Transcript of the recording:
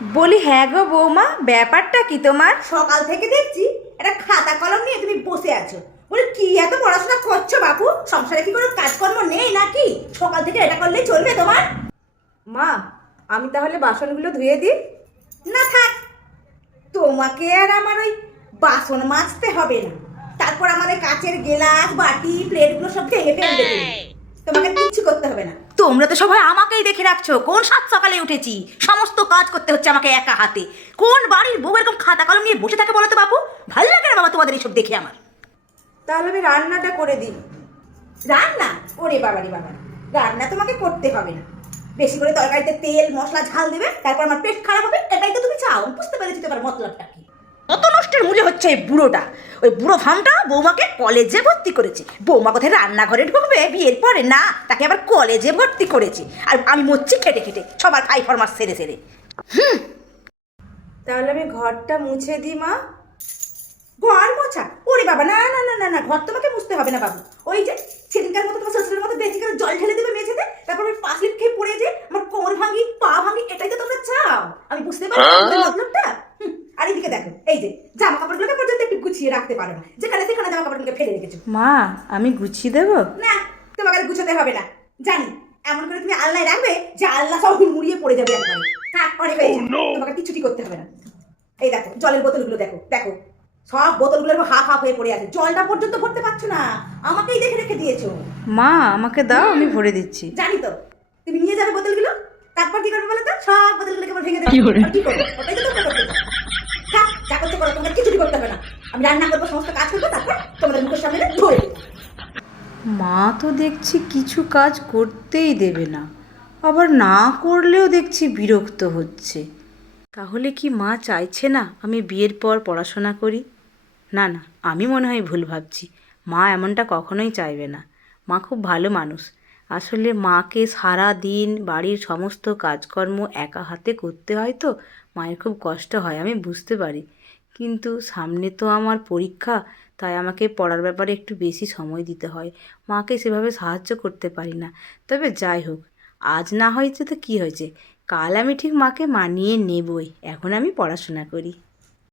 বলি হ্যাঁ গো বৌমা, ব্যাপারটা কি তোমার? সকাল থেকে দেখছি একটা খাতা কলম নিয়ে তুমি বসে আছো। বলে কি এত পড়াশোনা করছো বাপু? সংসারে কি কোনো কাজকর্ম নেই নাকি? সকাল থেকে এটা করলেই চলবে তোমার? মা, আমি তাহলে বাসনগুলো ধুয়ে দিই। না থাক, তোমাকে আর আমার ওই বাসন মাজতে হবে না। তারপর আমাদের কাচের গ্লাস বাটি প্লেটগুলো সব ভেঙে ফেলবে তুমি। তোমাকে কিচ্ছু করতে হবে না। তোমরা তো সবাই আমাকেই দেখে রাখছো, কোন সাত সকালে উঠেছি, সমস্ত কাজ করতে হচ্ছে আমাকে একা হাতে। কোন বাড়ির বউ এরকম খাতা কলম নিয়ে বসে থাকে বলো তো বাবু? ভালো লাগে না বাবা তোমাদের এইসব দেখে আমার। তাহলে আমি রান্নাটা করে দিই। রান্না? ওরে বাবা রে বাবা, রান্না তোমাকে করতে হবে না। বেশি করে তরকারিতে তেল মশলা ঝাল দেবে, তারপর আমার পেট খারাপ হবে, এটাই তো তুমি চাও। বুঝতে পেরেছি তোমার মতলবটা কি। কত নষ্টের মূল্য হচ্ছে এই বুড়োটা। ওই বুড়ো ফার্মটা বৌমাকে কলেজে ভর্তি করেছে। বৌমা কোথায় রান্নাঘরে ঢুকবে বিয়ের পরে? না, তাকে আবার কলেজে ভর্তি করেছে। আর আমি মরছি খেটে খেটে, সবার খাই ফরমাস সেরে সেরে। তাহলে আমি ঘরটা মুছে দিই মা। ঘর মোছা? ওরে বাবা, না না না না না, ঘর তোমাকে মুছতে হবে না বাবু। ওই যে সেদিনকার মতো তোমার শ্বশুরের মতো বেশি করে জল ঢেলে দেবে মেঝেতে, তারপর ওই পাঁচলিপ খেয়ে পড়ে যে আমার কোমর ভাঙি পা ভাঙি, এটাই তো তোমরা চাও। আমি বুঝতে পারি তোমাদের মতলবটা। আর এদিকে দেখো, এই যে জামা কাপড়গুলোকে পর্যন্ত একটু গুছিয়ে রাখতে পারো না, যেখানে সেখানে জামা কাপড়গুলোকে ফেলে রেখেছো। মা, আমি গুছিয়ে দেবো? না, তোমাকে আর গুছোতে হবে না। জানি এমন করে তুমি আলনায় রাখবে যে আলনা সব হুড়মুড়িয়ে পড়ে যাবে একবারে। থাক, অনেক হয়ে যাবে, তোমাকে কিছুটি করতে হবে না। এই দেখো জলের বোতলগুলো, দেখো দেখো, সব বোতলগুলো হাফ হাফ হয়ে পড়ে আছে, জলটা পর্যন্ত ভরতে পারছো না। আমাকেই দেখে রেখে দিয়েছো। মা, আমাকে দাও, আমি ভরে দিচ্ছি। জানি তো, তুমি নিয়ে যাবে বোতলগুলো, তারপর কি করবে বলো তো? সব বোতলগুলোকে আবার ভেঙে দেবে। আর কি করবে? ওটাই তো তোমরা করতে চাও। থাক, যা করতে করো, তোমাকে কিছুটি করতে হবে না। আমি রান্না করবো, সমস্ত কাজ করবো, তারপর তোমাদের মুখের সামনে ধরে দেবো। মা তো দেখছি কিছু কাজ করতেই দেবে না, আবার না করলেও দেখছি বিরক্ত হচ্ছে। তাহলে কি মা চাইছে না আমি বিয়ের পর পড়াশোনা করি? না না, আমি মনে হয় ভুল ভাবছি। মা এমনটা কখনোই চাইবে না। মা খুব ভালো মানুষ। আসলে মাকে সারা দিন বাড়ির সমস্ত কাজকর্ম একা হাতে করতে হয়, তো মায়ের খুব কষ্ট হয়, আমি বুঝতে পারি। কিন্তু সামনে তো আমার পরীক্ষা, তাই আমাকে পড়ার ব্যাপারে একটু বেশি সময় দিতে হয়। মাকে সেভাবে সাহায্য করতে পারি না। তবে যাই হোক, আজ না হয়েছে তো কী হয়েছে, কাল আমি ঠিক মাকে মানিয়ে নেবই। এখন আমি পড়াশোনা করি।